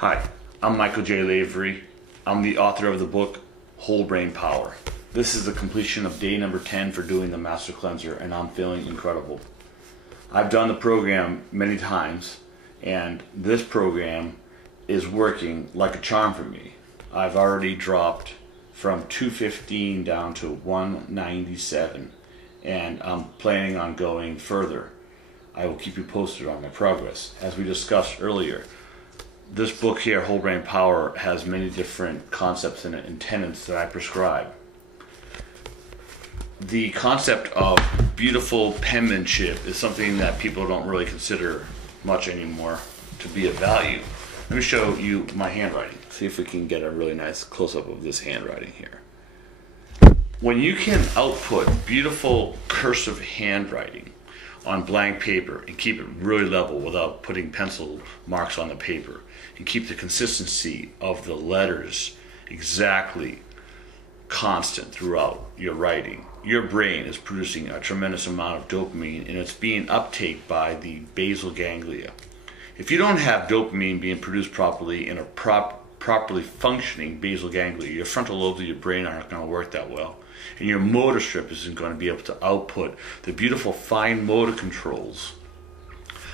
Hi, I'm Michael J. Lavery. I'm the author of the book Whole Brain Power. This is the completion of day number 10 for doing the Master Cleanser, and I'm feeling incredible. I've done the program many times, and this program is working like a charm for me. I've already dropped from 215 down to 197, and I'm planning on going further. I will keep you posted on my progress. As we discussed earlier, this book here, Whole Brain Power, has many different concepts in it and tenets that I prescribe. The concept of beautiful penmanship is something that people don't really consider much anymore to be of value. Let me show you my handwriting. See if we can get a really nice close-up of this handwriting here. When you can output beautiful cursive handwriting on blank paper and keep it really level without putting pencil marks on the paper, and keep the consistency of the letters exactly constant throughout your writing, your brain is producing a tremendous amount of dopamine, and it's being uptake by the basal ganglia. If you don't have dopamine being produced properly in a properly functioning basal ganglia, your frontal lobes of your brain aren't going to work that well, and your motor strip isn't going to be able to output the beautiful fine motor controls.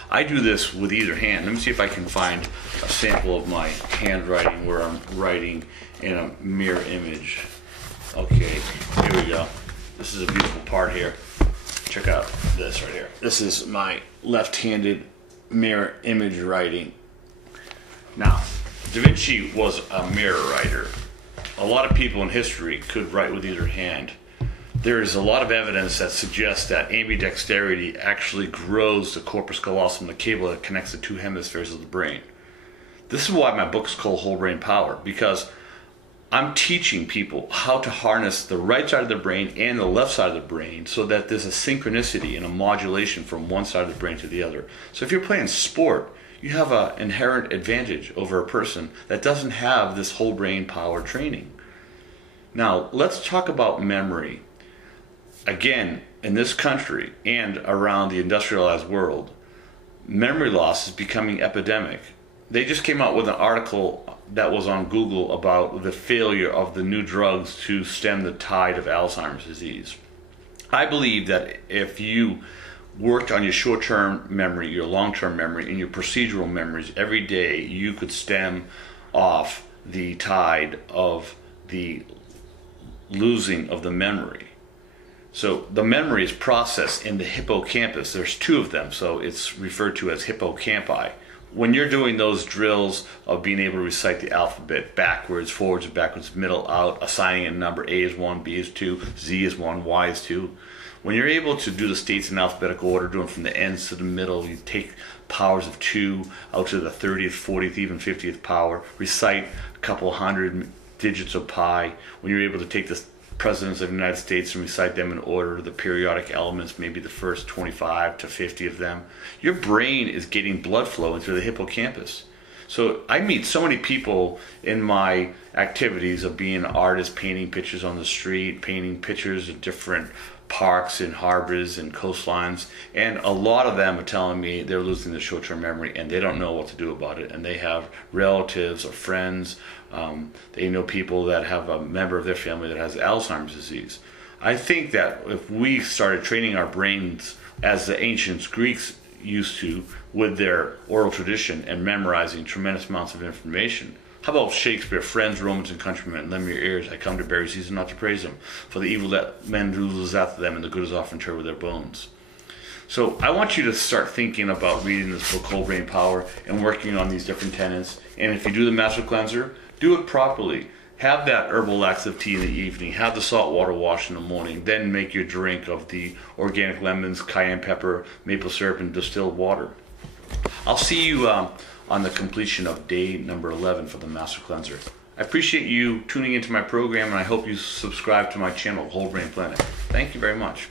I do this with either hand. Let me see if I can find a sample of my handwriting where I'm writing in a mirror image. Okay, here we go. This is a beautiful part here. Check out this right here. This is my left-handed mirror image writing. Now, Da Vinci was a mirror writer. A lot of people in history could write with either hand. There is a lot of evidence that suggests that ambidexterity actually grows the corpus callosum, the cable that connects the two hemispheres of the brain. This is why my book is called Whole Brain Power, because I'm teaching people how to harness the right side of the brain and the left side of the brain so that there's a synchronicity and a modulation from one side of the brain to the other. So if you're playing sport, you have an inherent advantage over a person that doesn't have this whole brain power training. Now, let's talk about memory. Again, in this country and around the industrialized world, memory loss is becoming epidemic. They just came out with an article that was on Google about the failure of the new drugs to stem the tide of Alzheimer's disease. I believe that if you worked on your short-term memory, your long-term memory, and your procedural memories every day, you could stem off the tide of the losing of the memory. So the memory is processed in the hippocampus. There's two of them, so it's referred to as hippocampi. When you're doing those drills of being able to recite the alphabet backwards, forwards, and backwards, middle, out, assigning a number, A is 1, B is 2, Z is 1, Y is 2. When you're able to do the states in alphabetical order, doing from the ends to the middle, you take powers of 2 out to the 30th, 40th, even 50th power, recite a couple hundred digits of pi. When you're able to take the presidents of the United States and recite them in order, the periodic elements, maybe the first 25 to 50 of them, your brain is getting blood flow into the hippocampus. So I meet so many people in my activities of being an artist, painting pictures on the street, painting pictures of different parks and harbors and coastlines, and a lot of them are telling me they're losing their short-term memory and they don't know what to do about it, and they have relatives or friends, they know people that have a member of their family that has Alzheimer's disease. I think that if we started training our brains as the ancient Greeks used to with their oral tradition and memorizing tremendous amounts of information. How about Shakespeare, friends, Romans, and countrymen, lend me your ears, I come to bury season not to praise them, for the evil that men do is after them, and the good is often interred with their bones. So I want you to start thinking about reading this book, Whole Brain Power, and working on these different tenets. And if you do the Master Cleanser, do it properly. Have that herbal laxative tea in the evening, have the salt water wash in the morning, then make your drink of the organic lemons, cayenne pepper, maple syrup, and distilled water. I'll see you on the completion of day number 11 for the Master Cleanser. I appreciate you tuning into my program, and I hope you subscribe to my channel, Whole Brain Planet. Thank you very much.